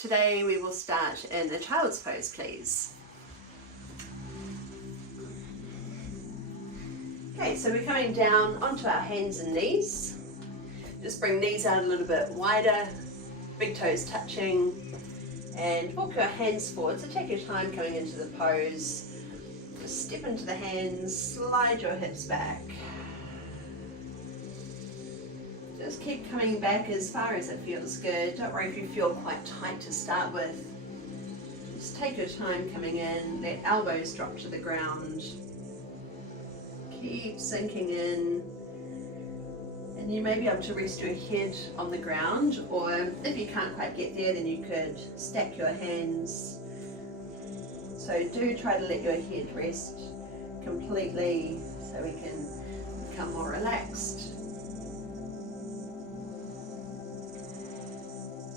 Today we will start in the child's pose, please. Okay, so we're coming down onto our hands and knees. Just bring knees out a little bit wider, big toes touching, and walk your hands forward. So take your time coming into the pose. Just step into the hands, slide your hips back. Just keep coming back as far as it feels good. Don't worry if you feel quite tight to start with. Just take your time coming in, let elbows drop to the ground. Keep sinking in. And you may be able to rest your head on the ground, or if you can't quite get there, then you could stack your hands. So do try to let your head rest completely so we can become more relaxed.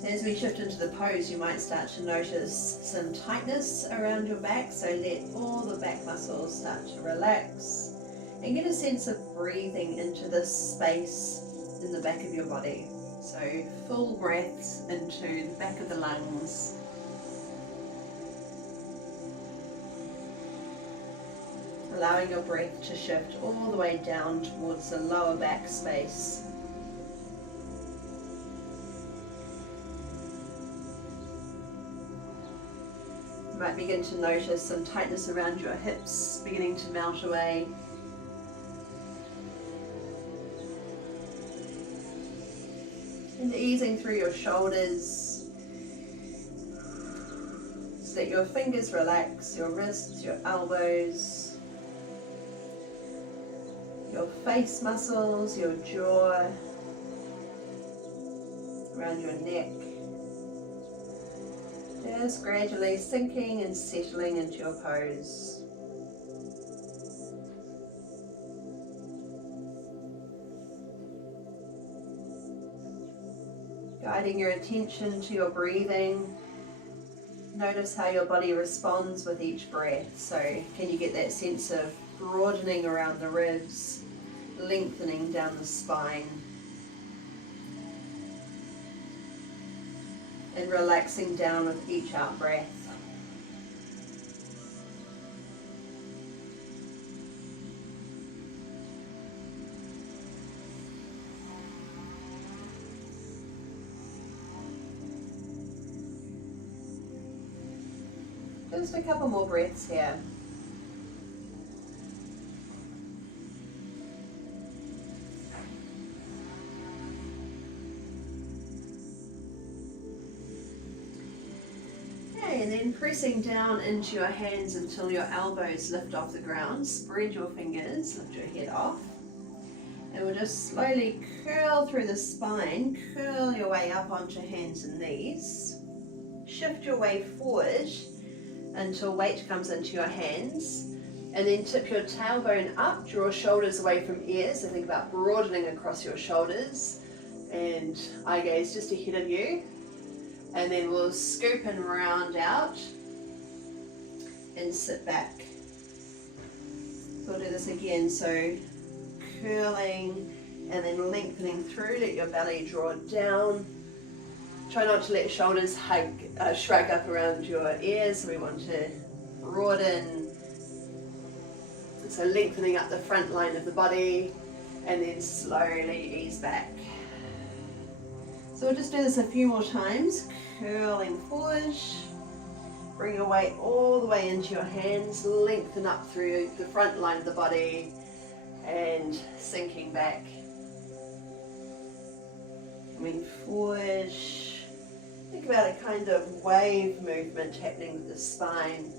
As we shift into the pose, you might start to notice some tightness around your back, so let all the back muscles start to relax and get a sense of breathing into this space in the back of your body. So full breaths into the back of the lungs. Allowing your breath to shift all the way down towards the lower back space. You might begin to notice some tightness around your hips beginning to melt away. And easing through your shoulders. Just let your fingers relax, your wrists, your elbows, your face muscles, your jaw, around your neck. Just gradually sinking and settling into your pose. Guiding your attention to your breathing. Notice how your body responds with each breath. So can you get that sense of broadening around the ribs, lengthening down the spine, and relaxing down with each out breath. Just a couple more breaths here. And then pressing down into your hands until your elbows lift off the ground. Spread your fingers, lift your head off. And we'll just slowly curl through the spine, curl your way up onto hands and knees. Shift your way forward until weight comes into your hands. And then tip your tailbone up, draw shoulders away from ears, and think about broadening across your shoulders. And eye gaze just ahead of you. And then we'll scoop and round out and sit back. So we'll do this again. So curling and then lengthening through. Let your belly draw down. Try not to let shoulders shrug up around your ears. So we want to broaden. So lengthening up the front line of the body and then slowly ease back. So we'll just do this a few more times. Curling forward, bring your weight all the way into your hands, lengthen up through the front line of the body and sinking back. Coming forward, think about a kind of wave movement happening with the spine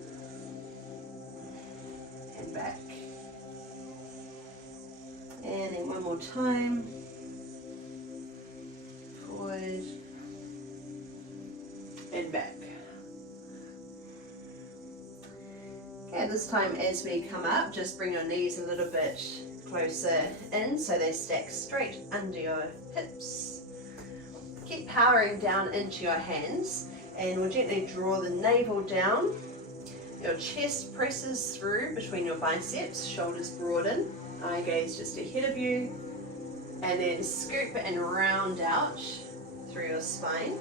and back. And then one more time, forward and back. Okay, this time as we come up, just bring your knees a little bit closer in so they stack straight under your hips. Keep powering down into your hands and we'll gently draw the navel down. Your chest presses through between your biceps, shoulders broaden, eye gaze just ahead of you, and then scoop and round out through your spine.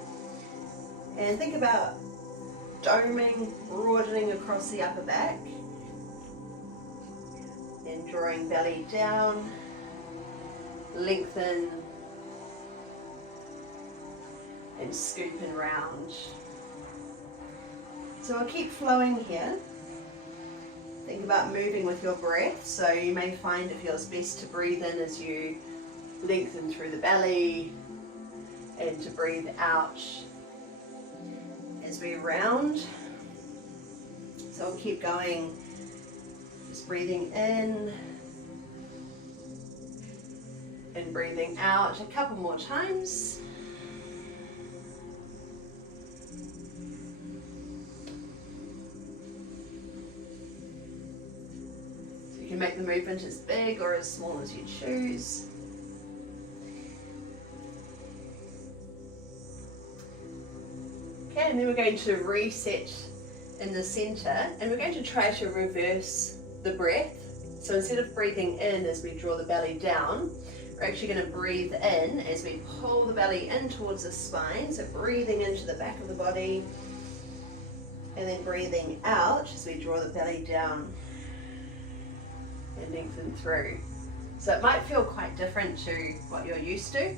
And think about doming, broadening across the upper back. And drawing belly down, lengthen, and scoop and round. So I'll keep flowing here. Think about moving with your breath. So you may find it feels best to breathe in as you lengthen through the belly, and to breathe out as we round. So I'll keep going, just breathing in and breathing out a couple more times. So you can make the movement as big or as small as you choose. Okay, and then we're going to reset in the center, and we're going to try to reverse the breath. So instead of breathing in as we draw the belly down, we're actually going to breathe in as we pull the belly in towards the spine. So breathing into the back of the body, and then breathing out as we draw the belly down and lengthen through. So it might feel quite different to what you're used to.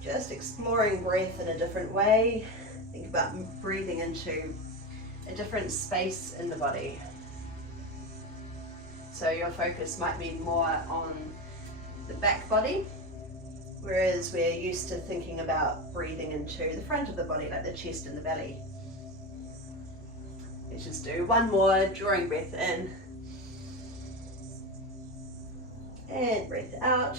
Just exploring breath in a different way. Think about breathing into a different space in the body. So your focus might be more on the back body, whereas we're used to thinking about breathing into the front of the body, like the chest and the belly. Let's just do one more, drawing breath in and breath out.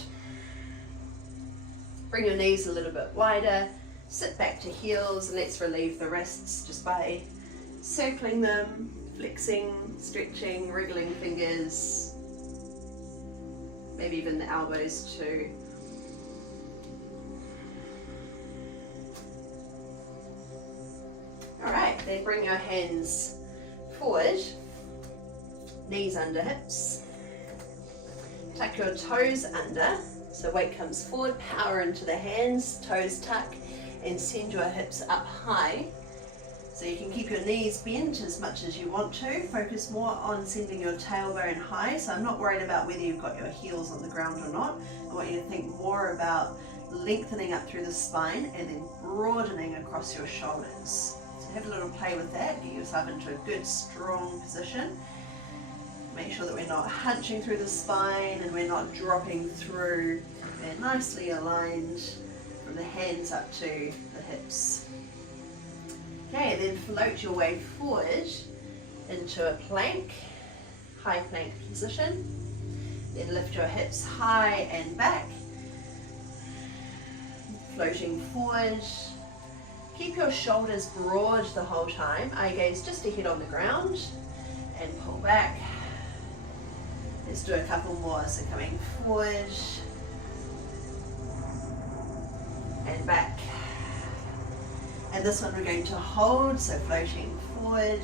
Bring your knees a little bit wider, sit back to heels, and let's relieve the wrists just by circling them, flexing, stretching, wriggling fingers, maybe even the elbows too. Alright, then bring your hands forward, knees under hips, tuck your toes under. So weight comes forward, power into the hands, toes tuck, and send your hips up high. So you can keep your knees bent as much as you want to. Focus more on sending your tailbone high. So I'm not worried about whether you've got your heels on the ground or not. I want you to think more about lengthening up through the spine and then broadening across your shoulders. So have a little play with that. Get yourself into a good, strong position. Make sure that we're not hunching through the spine and we're not dropping through. They're nicely aligned from the hands up to the hips. Okay, then float your way forward into a plank, high plank position. Then lift your hips high and back, floating forward. Keep your shoulders broad the whole time, eye gaze just ahead on the ground, and pull back. Let's do a couple more, so coming forward and back. And this one we're going to hold, so floating forward.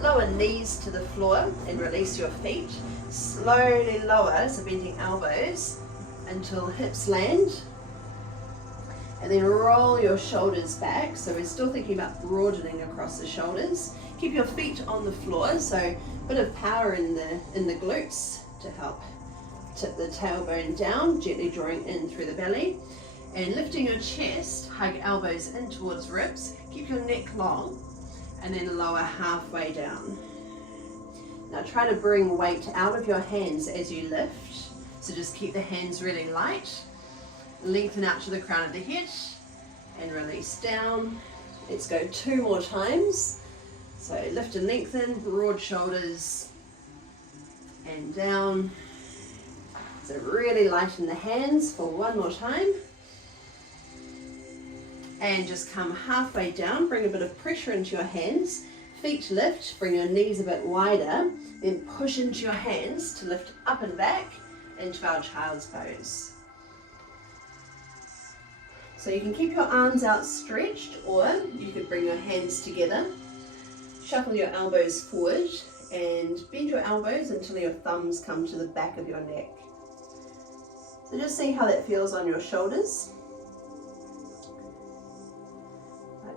Lower knees to the floor and release your feet. Slowly lower, so bending elbows until hips land. And then roll your shoulders back, so we're still thinking about broadening across the shoulders. Keep your feet on the floor, so a bit of power in the glutes to help tip the tailbone down, gently drawing in through the belly. And lifting your chest, hug elbows in towards ribs, keep your neck long, and then lower halfway down. Now try to bring weight out of your hands as you lift, so just keep the hands really light. Lengthen out to the crown of the head, and release down. Let's go 2 more times. So lift and lengthen, broad shoulders, and down. So really lighten the hands for 1 more time. And just come halfway down, bring a bit of pressure into your hands. Feet lift, bring your knees a bit wider, then push into your hands to lift up and back into our child's pose. So you can keep your arms outstretched, or you could bring your hands together. Shuffle your elbows forward and bend your elbows until your thumbs come to the back of your neck. So just see how that feels on your shoulders.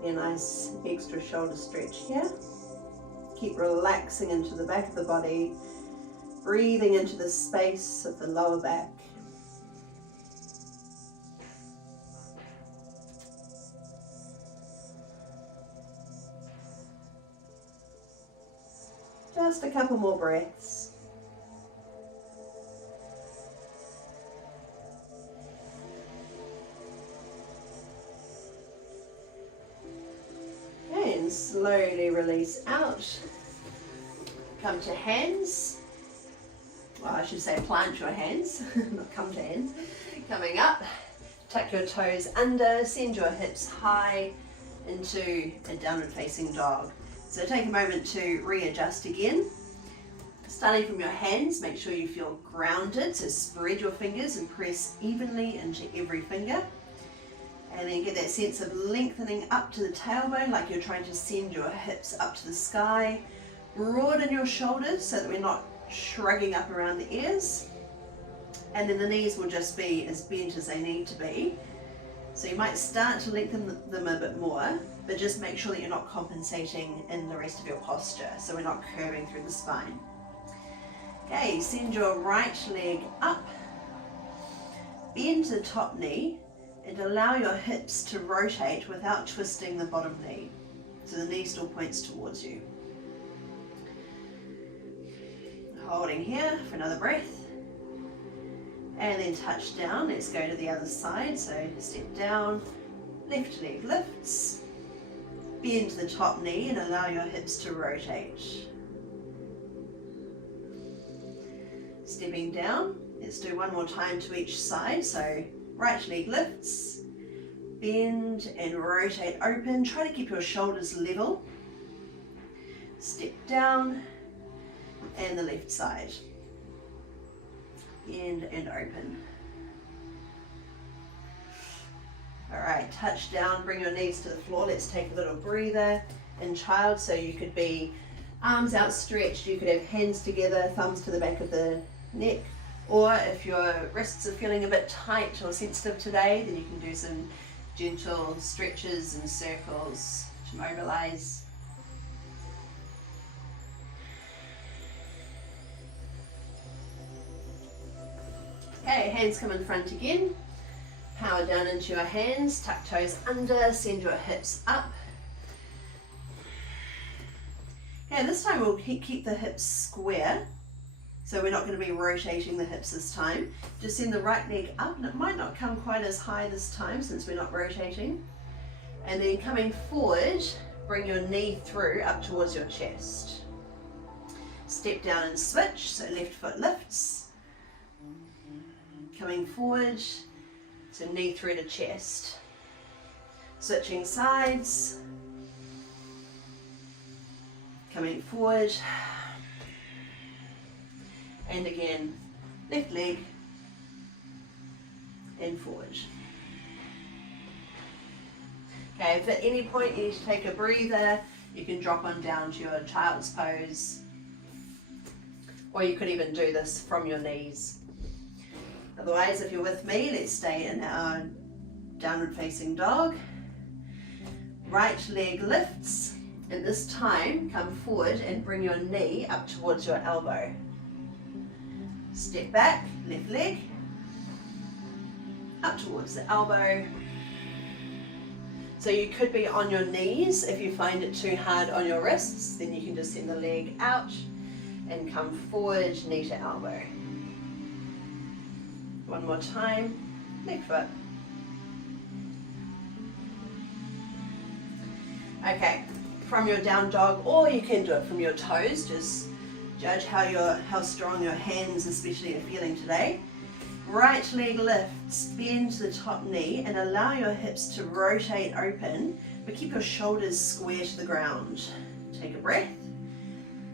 a nice extra shoulder stretch here. Keep relaxing into the back of the body, breathing into the space of the lower back. Just a couple more breaths. And slowly release out. Come to hands. Well, I should say plant your hands, not come to hands. Coming up, tuck your toes under, send your hips high into a downward facing dog. So take a moment to readjust again. Starting from your hands, make sure you feel grounded, so spread your fingers and press evenly into every finger. And then get that sense of lengthening up to the tailbone, like you're trying to send your hips up to the sky. Broaden your shoulders so that we're not shrugging up around the ears. And then the knees will just be as bent as they need to be. So you might start to lengthen them a bit more, but just make sure that you're not compensating in the rest of your posture, so we're not curving through the spine. Okay, send your right leg up, bend the top knee, and allow your hips to rotate without twisting the bottom knee. So the knee still points towards you. Holding here for another breath. And then touch down. Let's go to the other side. So step down, left leg lifts, bend the top knee and allow your hips to rotate. Stepping down, let's do one more time to each side. So right leg lifts, bend and rotate open. Try to keep your shoulders level. Step down and the left side. Bend and open. All right, touch down, bring your knees to the floor. Let's take a little breather in child. So you could be arms outstretched, you could have hands together, thumbs to the back of the neck, or if your wrists are feeling a bit tight or sensitive today, then you can do some gentle stretches and circles to mobilize. Okay, hands come in front again. Power down into your hands, tuck toes under, send your hips up. Okay, this time we'll keep the hips square. So we're not going to be rotating the hips this time. Just send the right leg up, and it might not come quite as high this time since we're not rotating. And then coming forward, bring your knee through up towards your chest. Step down and switch, so left foot lifts. Coming forward, so knee through to chest. Switching sides. Coming forward. And again, left leg and forward. Okay, if at any point you need to take a breather, you can drop on down to your child's pose. Or you could even do this from your knees. Otherwise, if you're with me, let's stay in our downward facing dog. Right leg lifts, and this time come forward and bring your knee up towards your elbow. Step back, left leg, up towards the elbow. So you could be on your knees. If you find it too hard on your wrists, then you can just send the leg out and come forward, knee to elbow. One more time, left foot. Okay, from your down dog, or you can do it from your toes. Just judge how strong your hands especially are feeling today. Right leg lifts, bend the top knee and allow your hips to rotate open, but keep your shoulders square to the ground. Take a breath.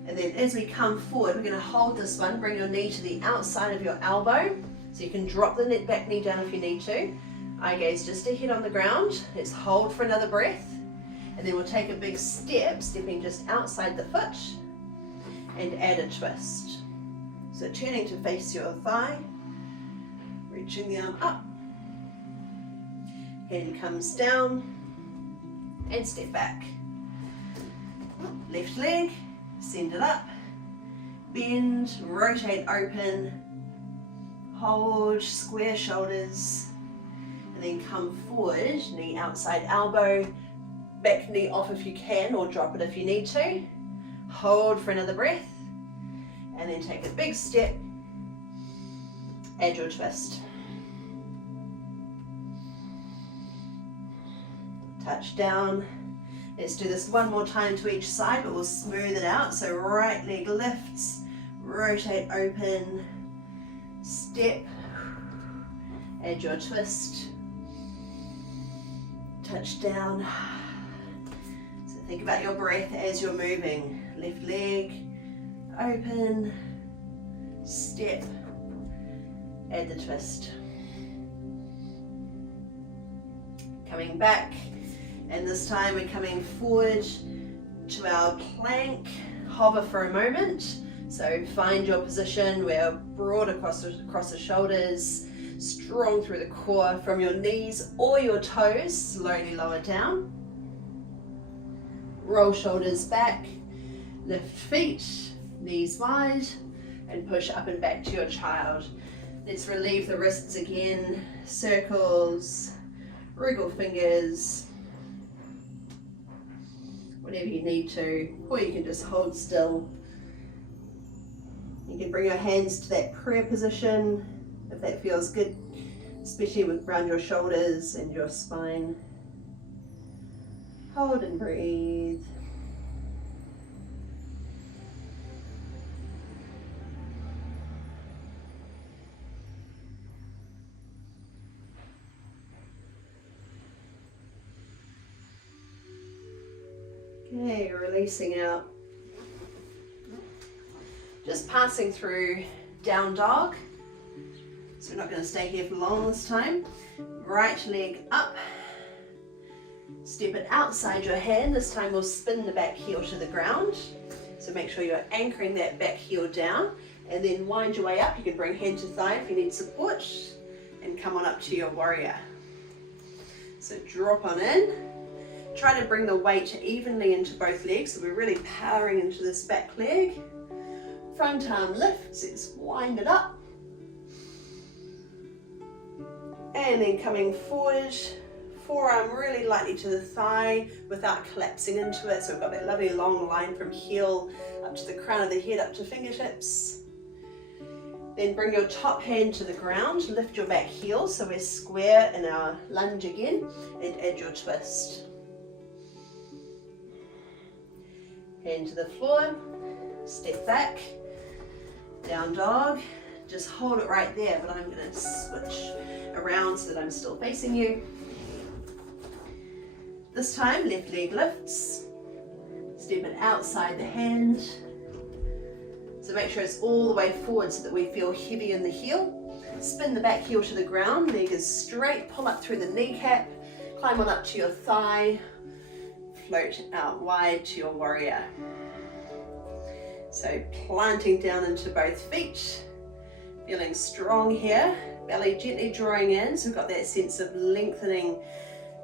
And then as we come forward, we're going to hold this one, bring your knee to the outside of your elbow. So you can drop the back knee down if you need to. Eye gaze just ahead on the ground. Let's hold for another breath. And then we'll take a big step, stepping just outside the foot and add a twist. So turning to face your thigh, reaching the arm up. Hand comes down and step back. Left leg, send it up, bend, rotate open, hold, square shoulders, and then come forward, knee outside elbow, back knee off if you can, or drop it if you need to. Hold for another breath, and then take a big step, add your twist. Touch down. Let's do this one more time to each side, but we'll smooth it out. So right leg lifts, rotate open, step, add your twist, touch down. So think about your breath as you're moving. Left leg, open, step, add the twist. Coming back, and this time we're coming forward to our plank. Hover for a moment. So find your position. We're broad across the shoulders, strong through the core. From your knees or your toes, slowly lower down. Roll shoulders back, lift feet, knees wide, and push up and back to your child. Let's relieve the wrists again. Circles, wriggle fingers, whatever you need to, or you can just hold still. You can bring your hands to that prayer position if that feels good, especially around your shoulders and your spine. Hold and breathe. Okay, releasing out. Just passing through down dog. So we're not going to stay here for long this time. Right leg up. Step it outside your hand. This time we'll spin the back heel to the ground. So make sure you're anchoring that back heel down, and then wind your way up. You can bring hand to thigh if you need support, and come on up to your warrior. So drop on in. Try to bring the weight evenly into both legs, so we're really powering into this back leg. Front arm lifts, let's wind it up. And then coming forward, forearm really lightly to the thigh without collapsing into it. So we've got that lovely long line from heel up to the crown of the head, up to fingertips. Then bring your top hand to the ground, lift your back heel so we're square in our lunge again, and add your twist. Hand to the floor, step back, down dog. Just hold it right there, but I'm going to switch around so that I'm still facing you. This time, left leg lifts, step it outside the hand. So make sure it's all the way forward so that we feel heavy in the heel. Spin the back heel to the ground, leg is straight, pull up through the kneecap, climb on up to your thigh, float out wide to your warrior. So planting down into both feet, feeling strong here, belly gently drawing in, so we've got that sense of lengthening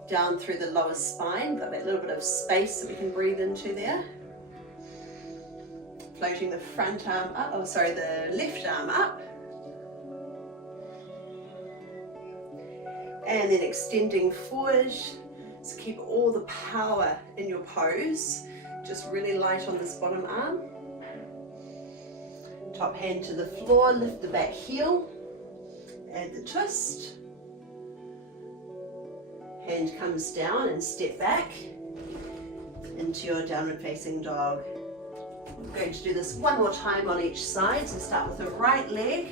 down through the lower spine, got that little bit of space that we can breathe into there. Floating the front arm up, the left arm up. And then extending forward. So keep all the power in your pose, just really light on this bottom arm. Top hand to the floor, lift the back heel, add the twist. Hand comes down and step back into your downward facing dog. We're going to do this one more time on each side. So start with the right leg,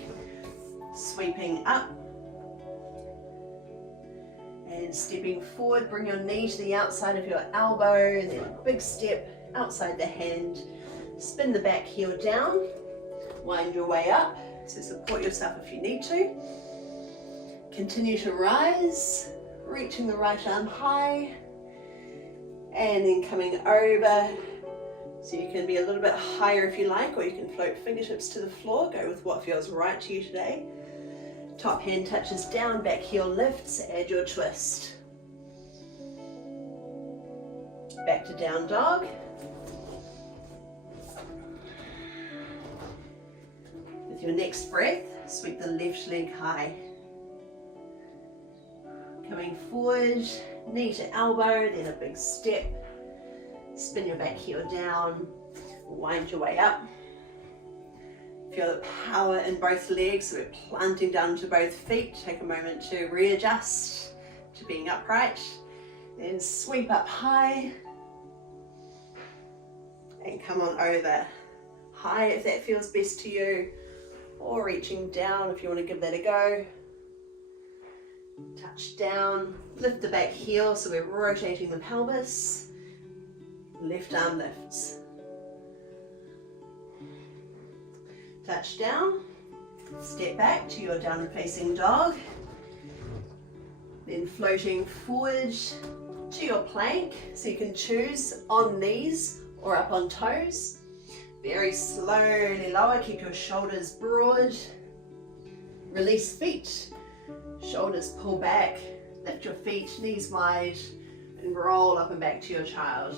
sweeping up. And stepping forward, bring your knee to the outside of your elbow, and then a big step outside the hand. Spin the back heel down, wind your way up, so support yourself if you need to. Continue to rise, reaching the right arm high, and then coming over. So you can be a little bit higher if you like, or you can float fingertips to the floor, go with what feels right to you today. Top hand touches down, back heel lifts, add your twist. Back to down dog. With your next breath, sweep the left leg high. Coming forward, knee to elbow, then a big step. Spin your back heel down, wind your way up. Feel the power in both legs, so we're planting down to both feet. Take a moment to readjust to being upright. Then sweep up high. And come on over. High if that feels best to you, or reaching down if you want to give that a go. Touch down, lift the back heel, so we're rotating the pelvis. Left arm lifts. Touch down, step back to your down facing dog. Then floating forward to your plank, so you can choose on knees or up on toes. Very slowly lower, keep your shoulders broad. Release feet, shoulders pull back, lift your feet, knees wide, and roll up and back to your child.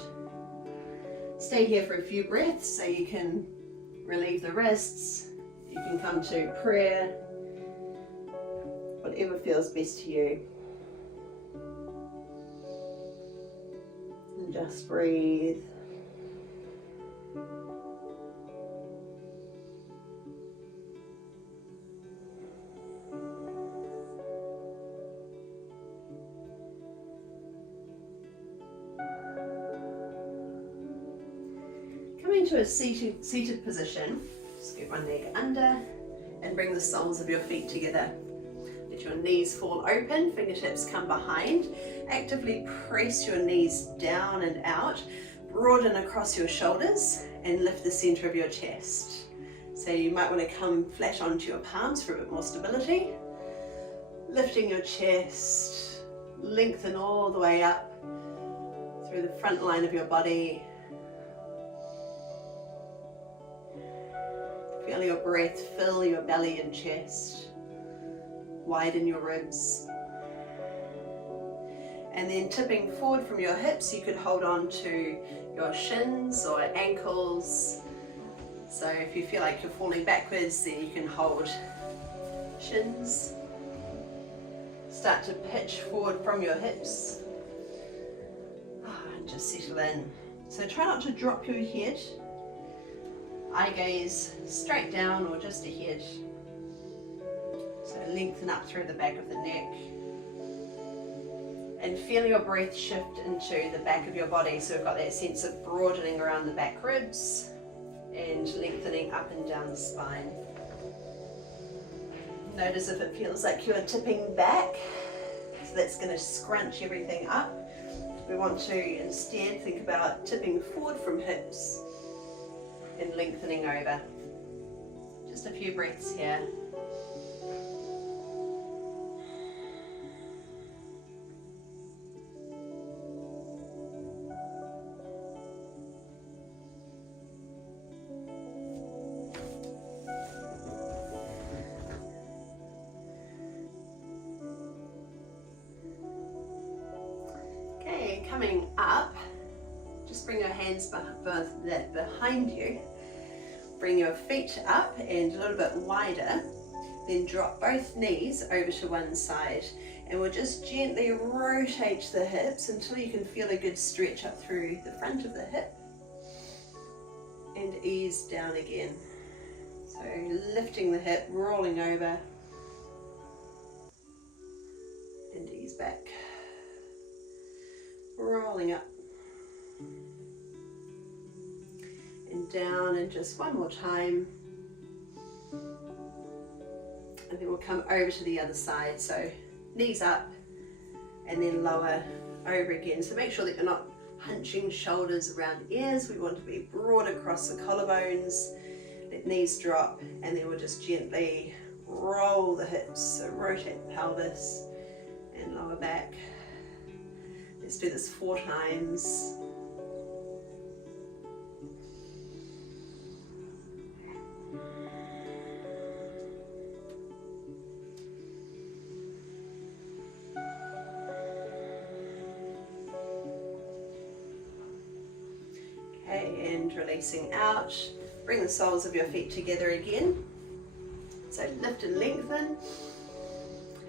Stay here for a few breaths so you can relieve the wrists. You can come to prayer, whatever feels best to you. And just breathe. Into a seated position, scoot one leg under and bring the soles of your feet together. Let your knees fall open, fingertips come behind. Actively press your knees down and out, broaden across your shoulders and lift the center of your chest. So you might want to come flat onto your palms for a bit more stability. Lifting your chest, lengthen all the way up through the front line of your body. Feel your breath fill your belly and chest. Widen your ribs. And then tipping forward from your hips, you could hold on to your shins or ankles. So if you feel like you're falling backwards, then you can hold shins. Start to pitch forward from your hips. And just settle in. So try not to drop your head. Eye gaze straight down or just ahead. So lengthen up through the back of the neck. And feel your breath shift into the back of your body. So we've got that sense of broadening around the back ribs and lengthening up and down the spine. Notice if it feels like you're tipping back. So that's going to scrunch everything up. We want to instead think about tipping forward from hips and lengthening over. Just a few breaths here. Okay, coming up, just bring your hands behind you. Bring your feet up and a little bit wider. Then drop both knees over to one side. And we'll just gently rotate the hips until you can feel a good stretch up through the front of the hip. And ease down again. So lifting the hip, rolling over. And ease back. Rolling up. And down, and just one more time. And then we'll come over to the other side. So knees up and then lower over again. So make sure that you're not hunching shoulders around ears. We want to be broad across the collarbones. Let knees drop, and then we'll just gently roll the hips. So rotate the pelvis and lower back. Let's do this 4 times. Okay, and releasing out. Bring the soles of your feet together again. So lift and lengthen.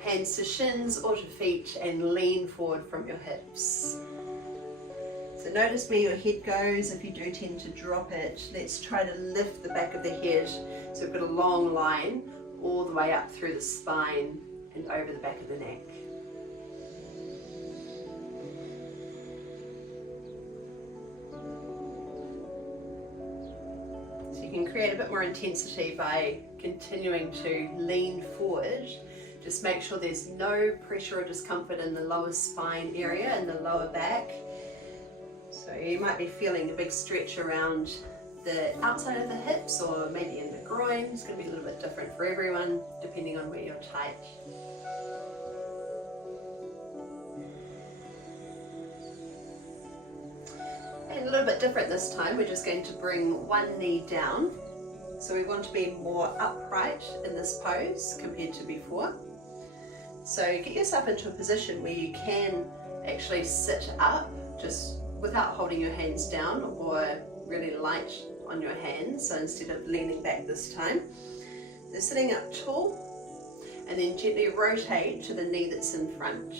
Hands to shins or to feet and lean forward from your hips. So notice where your head goes. If you do tend to drop it, let's try to lift the back of the head. So we've got a long line all the way up through the spine and over the back of the neck. So you can create a bit more intensity by continuing to lean forward. Just make sure there's no pressure or discomfort in the lower spine area and the lower back. So you might be feeling a big stretch around the outside of the hips or maybe in the groin. It's going to be a little bit different for everyone depending on where you're tight. And a little bit different this time, we're just going to bring one knee down. So we want to be more upright in this pose compared to before. So get yourself into a position where you can actually sit up just without holding your hands down or really light on your hands. So instead of leaning back this time, so sitting up tall and then gently rotate to the knee that's in front.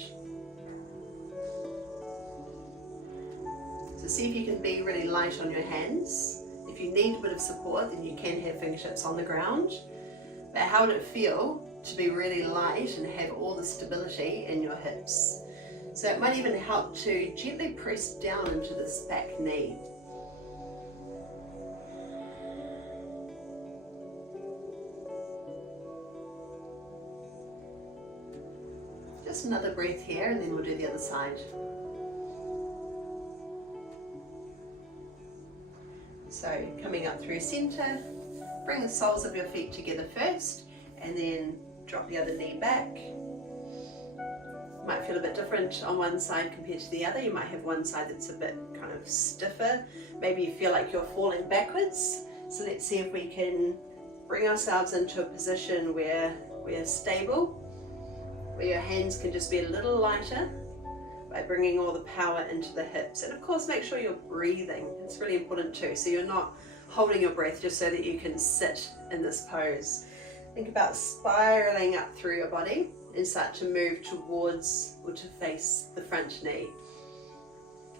So see if you can be really light on your hands. If you need a bit of support, then you can have fingertips on the ground. But how would it feel to be really light and have all the stability in your hips? So it might even help to gently press down into this back knee. Just another breath here and then we'll do the other side. So coming up through center, bring the soles of your feet together first and then drop the other knee back. Might feel a bit different on one side compared to the other. You might have one side that's a bit kind of stiffer. Maybe you feel like you're falling backwards. So let's see if we can bring ourselves into a position where we're stable, where your hands can just be a little lighter by bringing all the power into the hips. And of course, make sure you're breathing. It's really important too. So you're not holding your breath just so that you can sit in this pose. Think about spiraling up through your body and start to move towards or to face the front knee.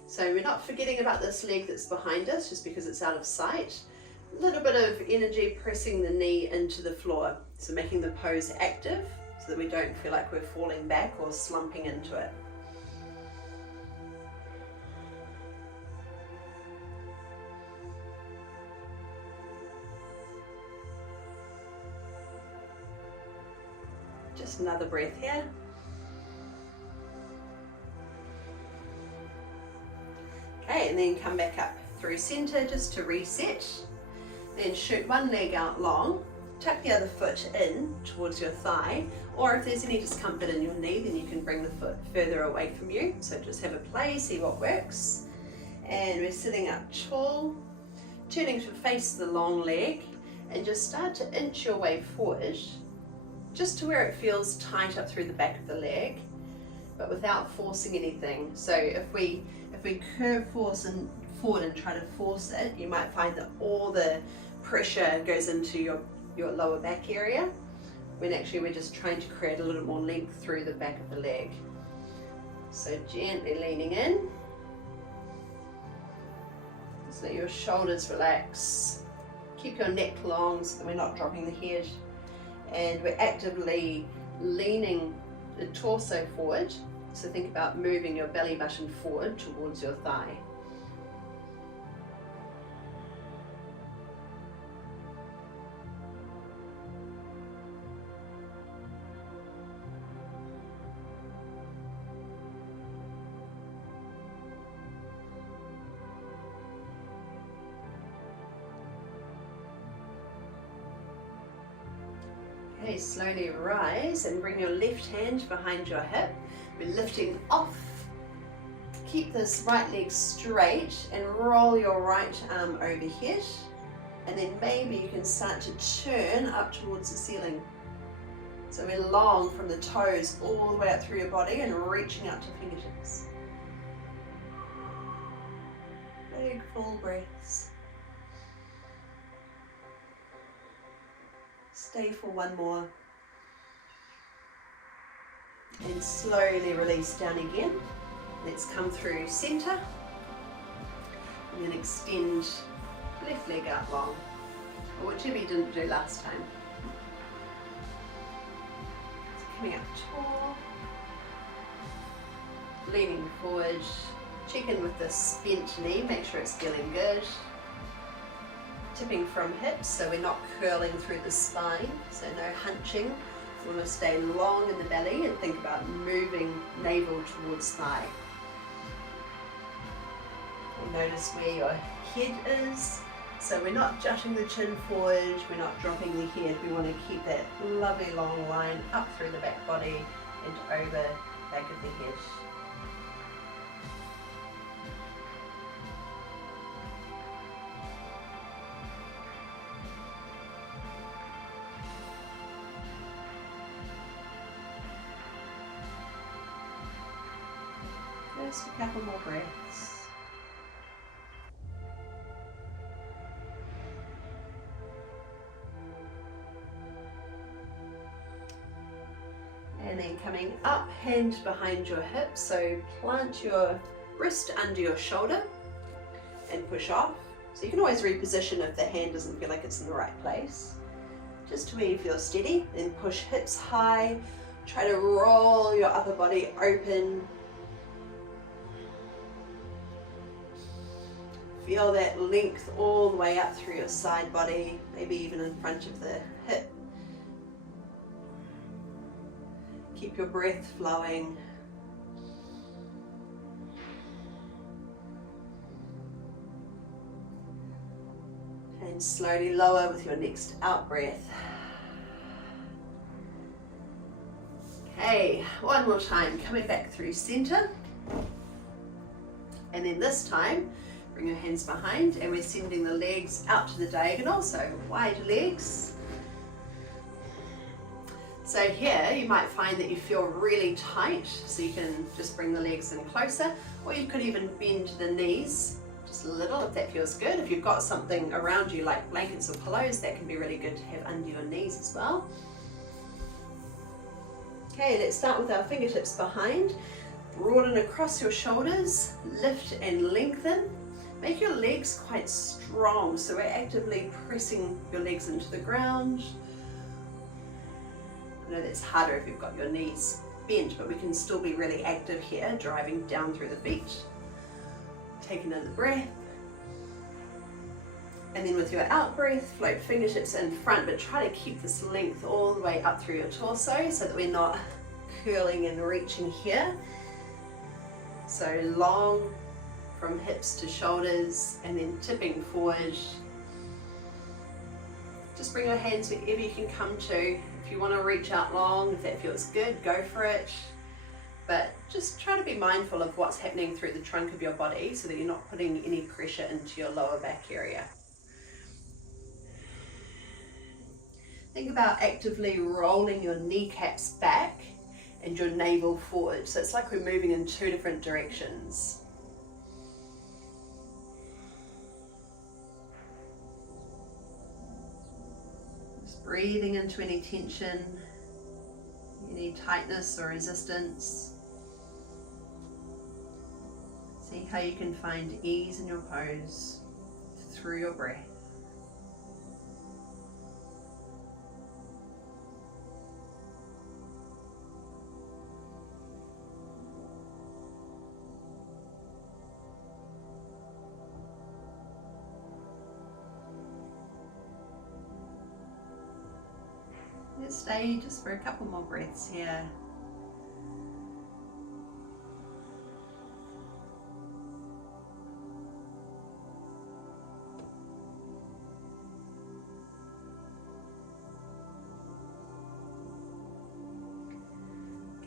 So we're not forgetting about this leg that's behind us just because it's out of sight. A little bit of energy pressing the knee into the floor. So making the pose active so that we don't feel like we're falling back or slumping into it. Just another breath here. Okay, and then come back up through center just to reset. Then shoot one leg out long, tuck the other foot in towards your thigh, or if there's any discomfort in your knee, then you can bring the foot further away from you. So just have a play, see what works. And we're sitting up tall, turning to face the long leg, and just start to inch your way forward, just to where it feels tight up through the back of the leg, but without forcing anything. So if we curve forward and try to force it, you might find that all the pressure goes into your lower back area, when actually we're just trying to create a little more length through the back of the leg. So gently leaning in, so that your shoulders relax. Keep your neck long so that we're not dropping the head. And we're actively leaning the torso forward. So think about moving your belly button forward towards your thigh. Okay, slowly rise and bring your left hand behind your hip. We're lifting off. Keep this right leg straight and roll your right arm overhead. And then maybe you can start to turn up towards the ceiling. So we're long from the toes all the way up through your body and reaching out to fingertips. Big full breaths. Stay for one more. And slowly release down again. Let's come through centre. And then extend left leg out long. Or whichever you didn't do last time. So coming up tall. Leaning forward. Check in with this bent knee. Make sure it's feeling good. Tipping from hips, so we're not curling through the spine, so no hunching. We want to stay long in the belly and think about moving navel towards thigh. And notice where your head is, so we're not jutting the chin forward, we're not dropping the head. We want to keep that lovely long line up through the back body and over back of the head. Just a couple more breaths. And then coming up, hand behind your hip, so plant your wrist under your shoulder and push off. So you can always reposition if the hand doesn't feel like it's in the right place. Just to where you feel steady, then push hips high, try to roll your upper body open. Feel that length all the way up through your side body, maybe even in front of the hip. Keep your breath flowing. And slowly lower with your next out breath. Okay, one more time, coming back through center. And then this time, bring your hands behind and we're sending the legs out to the diagonal, so wide legs. So here you might find that you feel really tight, so you can just bring the legs in closer, or you could even bend the knees just a little if that feels good. If you've got something around you like blankets or pillows, that can be really good to have under your knees as well. Okay, let's start with our fingertips behind. Broaden across your shoulders, lift and lengthen. Make your legs quite strong, so we're actively pressing your legs into the ground. I know that's harder if you've got your knees bent, but we can still be really active here, driving down through the feet. Take another breath. And then with your out breath, float fingertips in front, but try to keep this length all the way up through your torso so that we're not curling and reaching here. So long from hips to shoulders and then tipping forward. Just bring your hands wherever you can come to. If you want to reach out long, if that feels good, go for it. But just try to be mindful of what's happening through the trunk of your body so that you're not putting any pressure into your lower back area. Think about actively rolling your kneecaps back and your navel forward. So it's like we're moving in two different directions. Just breathing into any tension, any tightness or resistance. See how you can find ease in your pose through your breath. Let's stay just for a couple more breaths here.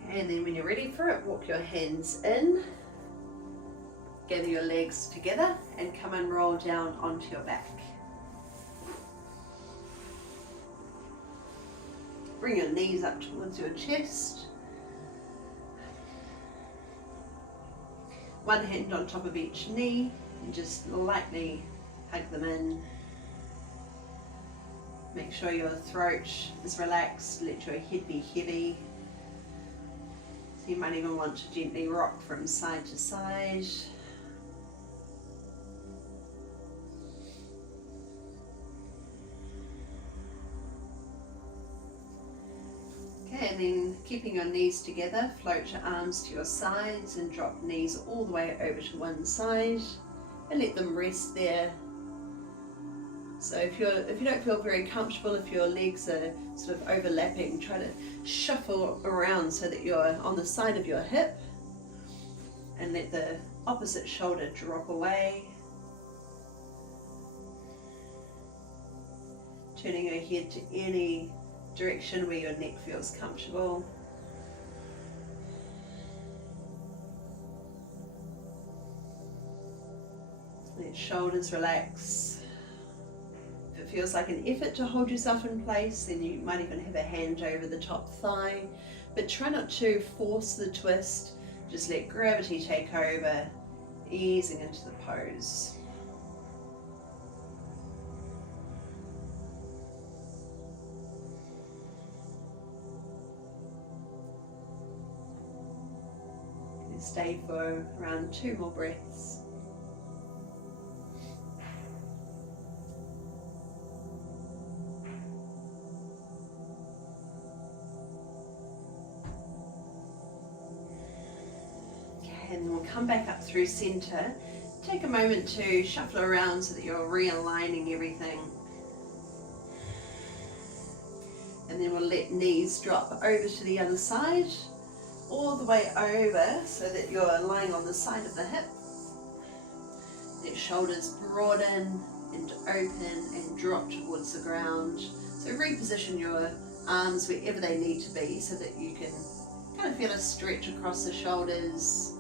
Okay, and then when you're ready for it, walk your hands in, gather your legs together and come and roll down onto your back. Bring your knees up towards your chest. One hand on top of each knee. And just lightly hug them in. Make sure your throat is relaxed, let your head be heavy. So you might even want to gently rock from side to side. Okay, and then keeping your knees together, float your arms to your sides and drop knees all the way over to one side and let them rest there. So if you don't feel very comfortable, if your legs are sort of overlapping, try to shuffle around so that you're on the side of your hip and let the opposite shoulder drop away. Turning your head to any direction where your neck feels comfortable. Let shoulders relax. If it feels like an effort to hold yourself in place, then you might even have a hand over the top thigh, but try not to force the twist. Just let gravity take over, easing into the pose. Stay for around 2 more breaths. Okay, and then we'll come back up through center. Take a moment to shuffle around so that you're realigning everything. And then we'll let knees drop over to the other side, all the way over so that you're lying on the side of the hip. Let shoulders broaden and open and drop towards the ground. So reposition your arms wherever they need to be so that you can kind of feel a stretch across the shoulders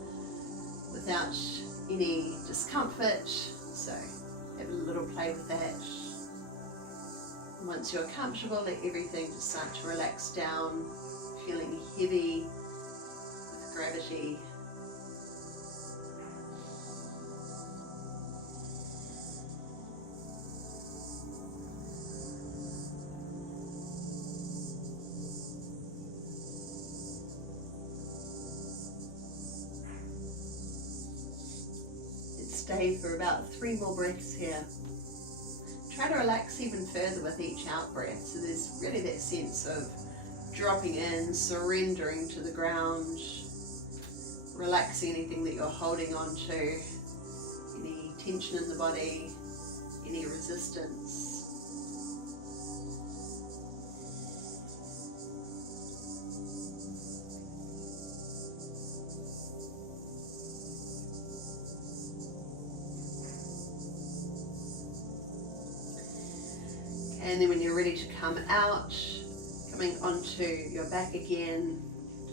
without any discomfort. So have a little play with that. And once you're comfortable, let everything just start to relax down, feeling heavy with gravity. Stay for about 3 more breaths here. Try to relax even further with each out breath. So there's really that sense of dropping in, surrendering to the ground, relaxing anything that you're holding on to, any tension in the body, any resistance. And then when you're ready to come out, coming onto your back again,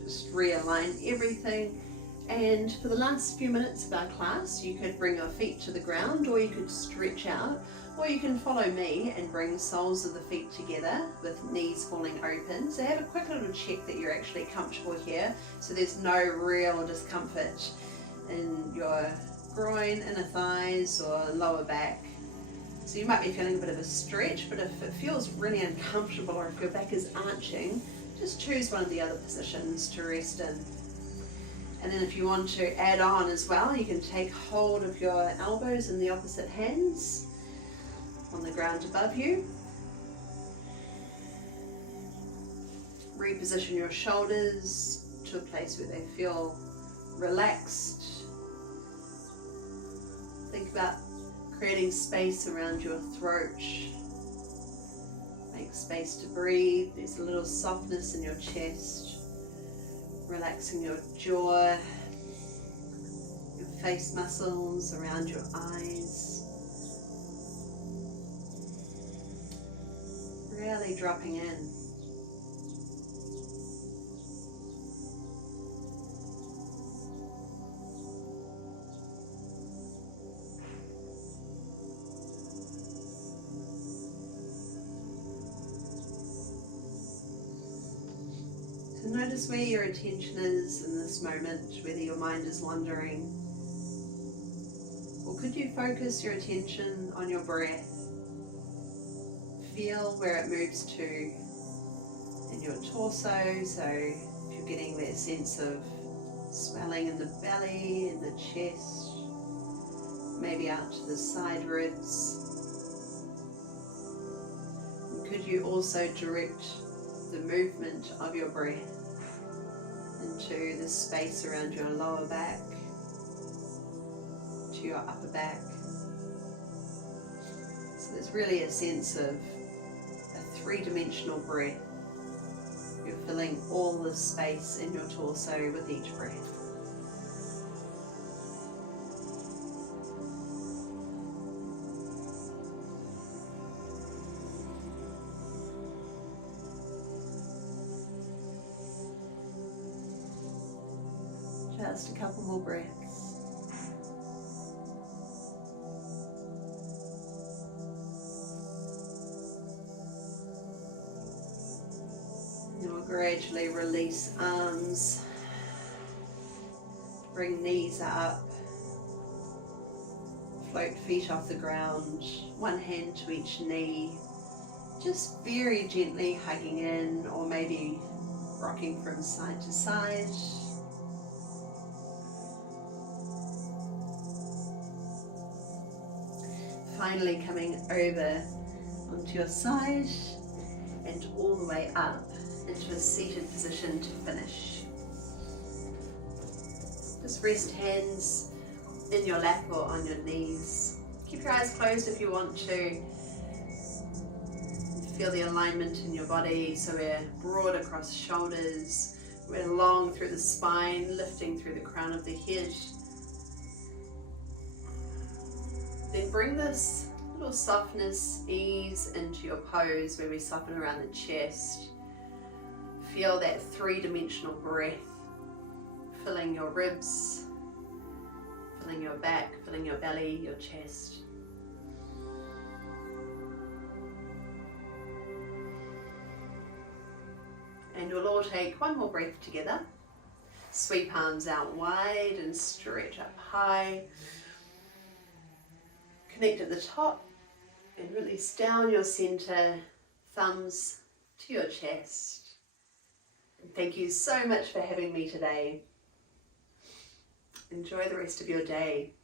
just realign everything. And for the last few minutes of our class, you could bring your feet to the ground, or you could stretch out, or you can follow me and bring the soles of the feet together with knees falling open. So have a quick little check that you're actually comfortable here, so there's no real discomfort in your groin, inner thighs, or lower back. So you might be feeling a bit of a stretch, but if it feels really uncomfortable or if your back is arching, just choose one of the other positions to rest in. And then if you want to add on as well, you can take hold of your elbows in the opposite hands on the ground above you. Reposition your shoulders to a place where they feel relaxed. Think about creating space around your throat. Make space to breathe. There's a little softness in your chest. Relaxing your jaw, your face muscles around your eyes. Really dropping in. Notice where your attention is in this moment, whether your mind is wandering, or could could you focus your attention on your breath? Feel where it moves to in your torso, so if you're getting that sense of swelling in the belly, in the chest, maybe out to the side ribs. And could you also direct the movement of your breath into the space around your lower back, to your upper back. So there's really a sense of a three-dimensional breath. You're filling all the space in your torso with each breath. Just a couple more breaths. And we'll gradually release arms, bring knees up, float feet off the ground, one hand to each knee, just very gently hugging in or maybe rocking from side to side. Finally coming over onto your side and all the way up into a seated position to finish. Just rest hands in your lap or on your knees. Keep your eyes closed if you want to. Feel the alignment in your body, so we're broad across shoulders, we're long through the spine, lifting through the crown of the head. Then bring this little softness, ease into your pose where we soften around the chest. Feel that three-dimensional breath filling your ribs, filling your back, filling your belly, your chest. And we'll all take one more breath together. Sweep arms out wide and stretch up high. Connect at the top and release down your center, thumbs to your chest. And thank you so much for having me today. Enjoy the rest of your day.